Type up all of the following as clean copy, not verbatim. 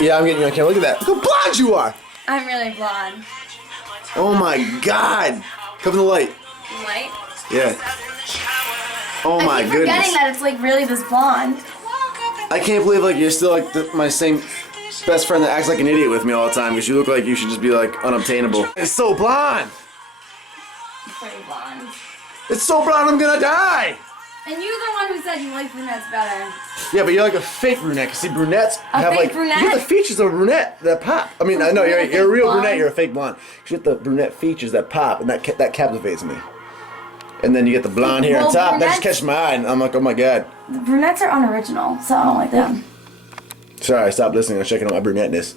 Yeah, I'm getting you on camera. Look at that. Look how blonde you are. I'm really blonde. Oh my God. Cover the light. Light? Yeah. Oh my goodness. I'm forgetting that it's like really this blonde. I can't believe like you're still like my same best friend that acts like an idiot with me all the time because you look like you should just be like unobtainable. It's so blonde. It's pretty blonde. It's so blonde I'm gonna die. And you're the one who said you like brunettes better. Yeah, but you're like a fake brunette. Cause see, brunettes have fake like brunette? you have the features of a brunette that pop. I mean, I know you're a real brunette. You're a fake blonde. You get the brunette features that pop, and that captivates me. And then you get the blonde hair on top. That just catches my eye, and I'm like, oh my God. The brunettes are unoriginal, so I don't like them. Sorry, I stopped listening. I was checking out my brunetteness.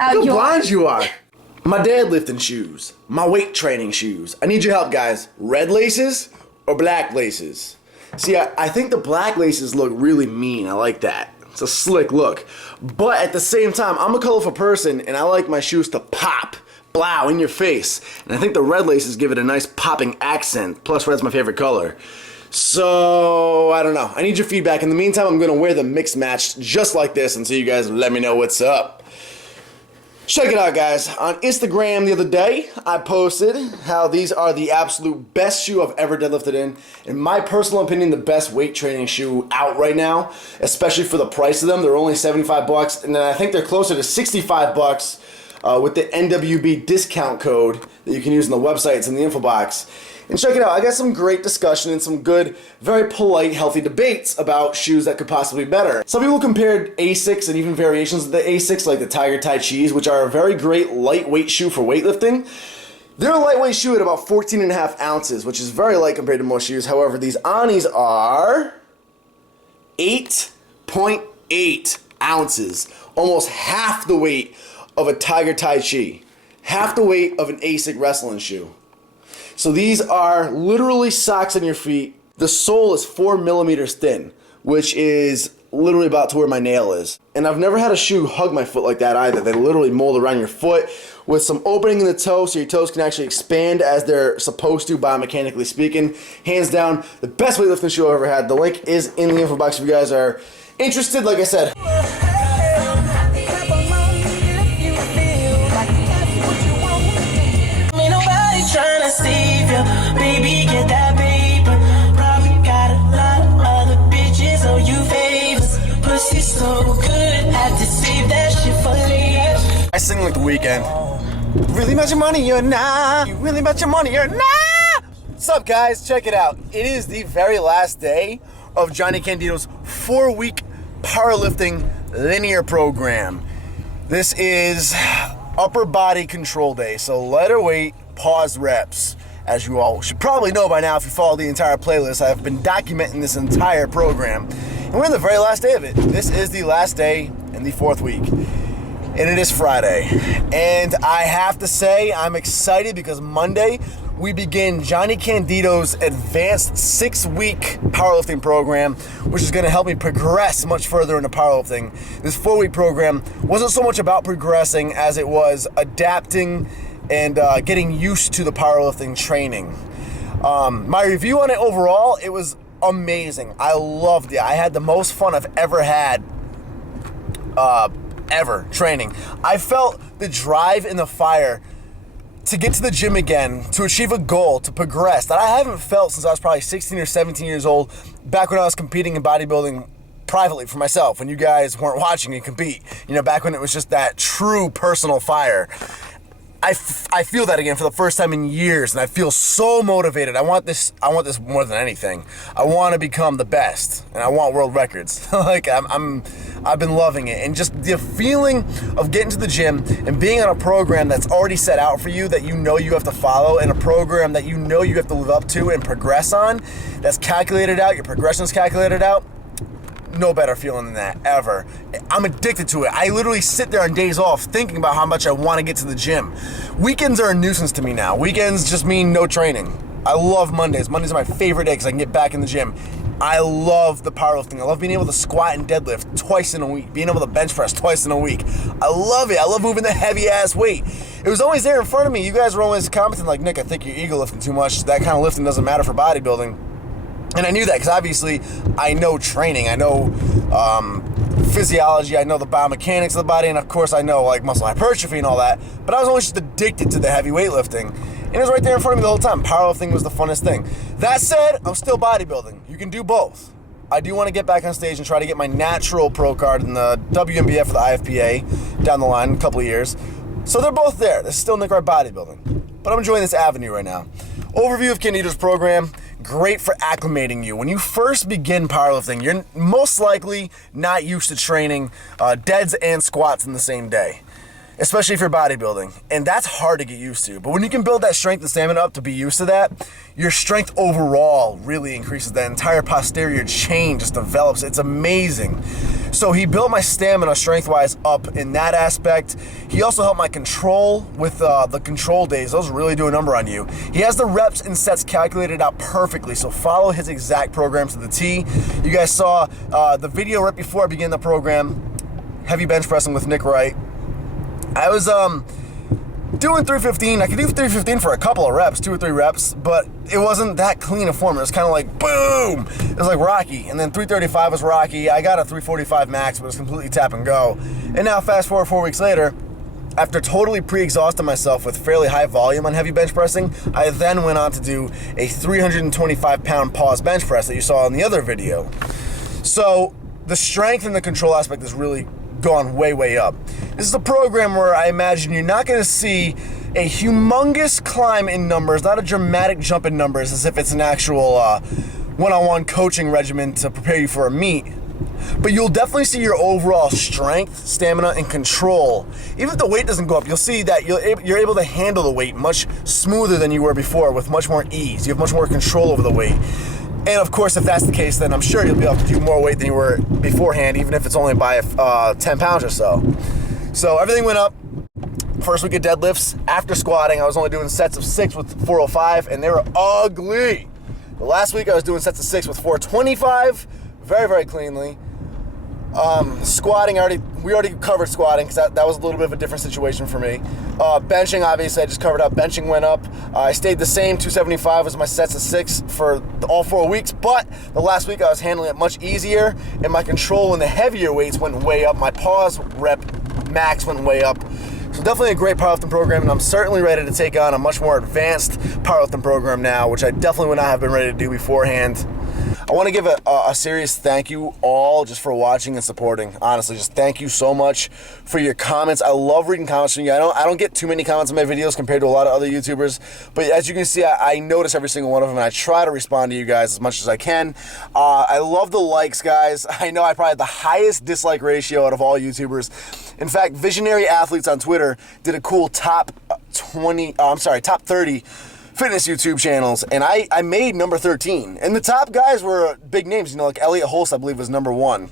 Oh, Look how blonde you are. My deadlifting shoes. My weight training shoes. I need your help, guys. Red laces or black laces? See, I think the black laces look really mean. I like that. It's a slick look. But at the same time, I'm a colorful person, and I like my shoes to pop. Blow in your face. And I think the red laces give it a nice popping accent. Plus, red's my favorite color. So, I don't know. I need your feedback. In the meantime, I'm going to wear the mixed match just like this until you guys let me know what's up. Check it out, guys. On Instagram the other day, I posted how these are the absolute best shoe I've ever deadlifted in. In my personal opinion, the best weight training shoe out right now, especially for the price of them. They're only 75 bucks, and then I think they're closer to 65 bucks with the NWB discount code that you can use on the website. It's in the info box. And check it out. I got some great discussion and some good, very polite, healthy debates about shoes that could possibly be better. Some people compared Asics and even variations of the Asics like the Tiger Tai Chis, which are a very great lightweight shoe for weightlifting. They're a lightweight shoe at about 14.5 ounces, which is very light compared to most shoes. However, these Anis are 8.8 ounces, almost half the weight of a Tiger Tai Chi, half the weight of an Asic wrestling shoe. So these are literally socks on your feet. The sole is 4 millimeters thin, which is literally about to where my nail is. And I've never had a shoe hug my foot like that either. They literally mold around your foot with some opening in the toe so your toes can actually expand as they're supposed to biomechanically speaking. Hands down, the best weightlifting shoe I've ever had. The link is in the info box if you guys are interested. Like I said, baby, get that paper. Probably got a lot of other bitches on you favors. Pussy so good, had to save that shit for later. I sing like The Weeknd. Really about your money, you're nah. You really about your money, you're nah. What's up, guys? Check it out. It is the very last day of Johnny Candito's 4-week powerlifting linear program. This is upper body control day, so lighter weight, pause reps. As you all should probably know by now if you follow the entire playlist, I've been documenting this entire program. And we're in the very last day of it. This is the last day in the 4th week. And it is Friday. And I have to say, I'm excited because Monday we begin Johnny Candito's advanced 6-week powerlifting program, which is going to help me progress much further into powerlifting. This 4-week program wasn't so much about progressing as it was adapting and getting used to the powerlifting training. My review on it overall, it was amazing. I loved it. I had the most fun I've ever had ever training. I felt the drive and the fire to get to the gym again, to achieve a goal, to progress that I haven't felt since I was probably 16 or 17 years old, back when I was competing in bodybuilding privately for myself, when you guys weren't watching me compete. You know, back when it was just that true personal fire. I feel that again for the first time in years, and I feel so motivated. I want this more than anything. I want to become the best, and I want world records. Like I've been loving it, and just the feeling of getting to the gym and being on a program that's already set out for you, that you know you have to follow, and a program that you know you have to live up to and progress on, that's calculated out, your progression's calculated out. No better feeling than that, ever. I'm addicted to it. I literally sit there on days off thinking about how much I want to get to the gym. Weekends are a nuisance to me now. Weekends just mean no training. I love Mondays. Mondays are my favorite day because I can get back in the gym. I love the powerlifting. I love being able to squat and deadlift twice in a week, being able to bench press twice in a week. I love it. I love moving the heavy-ass weight. It was always there in front of me. You guys were always commenting like, Nick, I think you're ego lifting too much. That kind of lifting doesn't matter for bodybuilding. And I knew that because obviously I know training. I know physiology, I know the biomechanics of the body, and of course I know like muscle hypertrophy and all that, but I was always just addicted to the heavy weightlifting. And it was right there in front of me the whole time. Powerlifting was the funnest thing. That said, I'm still bodybuilding. You can do both. I do want to get back on stage and try to get my natural pro card in the WNBF for the IFPA down the line in a couple of years. So they're both there. This is still Nick Wright bodybuilding. But I'm enjoying this avenue right now. Overview of Candito's program. Great for acclimating you. When you first begin powerlifting, you're most likely not used to training deads and squats in the same day, especially if you're bodybuilding, and that's hard to get used to. But when you can build that strength and stamina up to be used to that, your strength overall really increases. That entire posterior chain just develops. It's amazing. So he built my stamina strength-wise up in that aspect. He also helped my control with the control days. Those really do a number on you. He has the reps and sets calculated out perfectly, so follow his exact program to the T. You guys saw the video right before I began the program, heavy bench pressing with Nick Wright. I was doing 315. I could do 315 for a couple of reps, 2 or 3 reps, but it wasn't that clean a form. It was kind of like boom. It was like Rocky, and then 335 was Rocky. I got a 345 max, but it was completely tap and go. And now fast forward 4 weeks later, after totally pre-exhausting myself with fairly high volume on heavy bench pressing, I then went on to do a 325-pound pause bench press that you saw in the other video. So the strength and the control aspect is really gone way, way up. This is a program where I imagine you're not going to see a humongous climb in numbers, not a dramatic jump in numbers as if it's an actual one-on-one coaching regimen to prepare you for a meet. But you'll definitely see your overall strength, stamina, and control. Even if the weight doesn't go up, you'll see that you're able to handle the weight much smoother than you were before with much more ease. You have much more control over the weight. And of course, if that's the case, then I'm sure you'll be able to do more weight than you were beforehand, even if it's only by 10 pounds or so. So everything went up. First week of deadlifts, after squatting, I was only doing sets of 6 with 405, and they were ugly. The last week, I was doing sets of 6 with 425, very, very cleanly. Squatting, we already covered squatting because that was a little bit of a different situation for me. Benching, obviously, I just covered up. Benching went up. I stayed the same. 275 was my sets of 6 for all 4 weeks, but the last week I was handling it much easier, and my control in the heavier weights went way up. My pause rep max went way up. So definitely a great powerlifting program, and I'm certainly ready to take on a much more advanced powerlifting program now, which I definitely would not have been ready to do beforehand. I want to give a serious thank you all just for watching and supporting. Honestly, just thank you so much for your comments. I love reading comments from you. I don't get too many comments on my videos compared to a lot of other YouTubers, but as you can see, I notice every single one of them, and I try to respond to you guys as much as I can. I love the likes, guys. I know I probably have the highest dislike ratio out of all YouTubers. In fact, Visionary Athletes on Twitter did a cool top 30 fitness YouTube channels, and I made number 13, and the top guys were big names, like Elliot Holst, I believe, was number 1,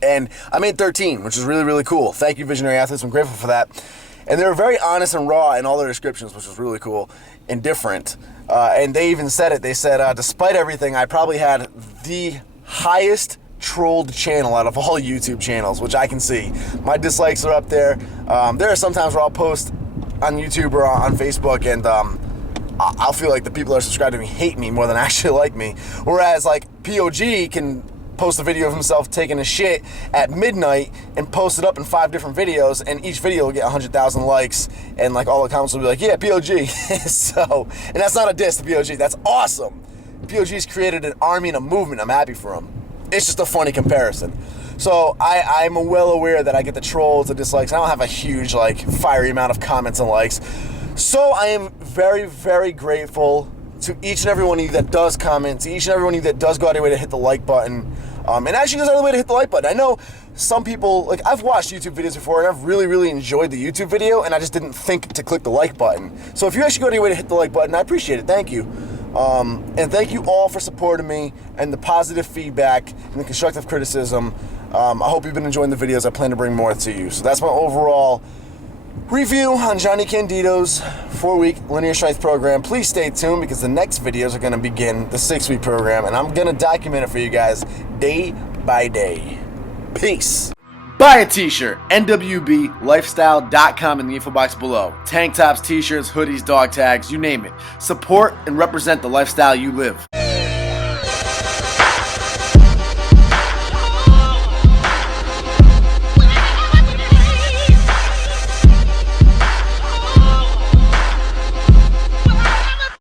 and I made 13, which is really, really cool. Thank you, Visionary Athletes. I'm grateful for that. And they were very honest and raw in all their descriptions, which was really cool and different. And they even said it. They said, despite everything, I probably had the highest trolled channel out of all YouTube channels, which I can see. My dislikes are up there. There are some times where I'll post on YouTube or on Facebook, and I'll feel like the people that are subscribed to me hate me more than actually like me. Whereas like POG can post a video of himself taking a shit at midnight and post it up in 5 different videos, and each video will get 100,000 likes, and like all the comments will be like, yeah, POG. So, and that's not a diss to POG. That's awesome. POG's created an army and a movement. I'm happy for him. It's just a funny comparison. So I'm well aware that I get the trolls, the dislikes. I don't have a huge like fiery amount of comments and likes. So I am very, very grateful to each and every one of you that does comment, to each and every one of you that does go out of your way to hit the like button, and actually goes out of the way to hit the like button. I know some people, like I've watched YouTube videos before, and I've really, really enjoyed the YouTube video, and I just didn't think to click the like button. So if you actually go out of your way to hit the like button, I appreciate it. Thank you. And thank you all for supporting me and the positive feedback and the constructive criticism. I hope you've been enjoying the videos. I plan to bring more to you. So that's my overall review on Johnny Candito's 4-week linear strength program. Please stay tuned because the next videos are going to begin the 6-week program, and I'm going to document it for you guys day by day. Peace. Buy a t-shirt, nwblifestyle.com in the info box below. Tank tops, t-shirts, hoodies, dog tags, you name it. Support and represent the lifestyle you live.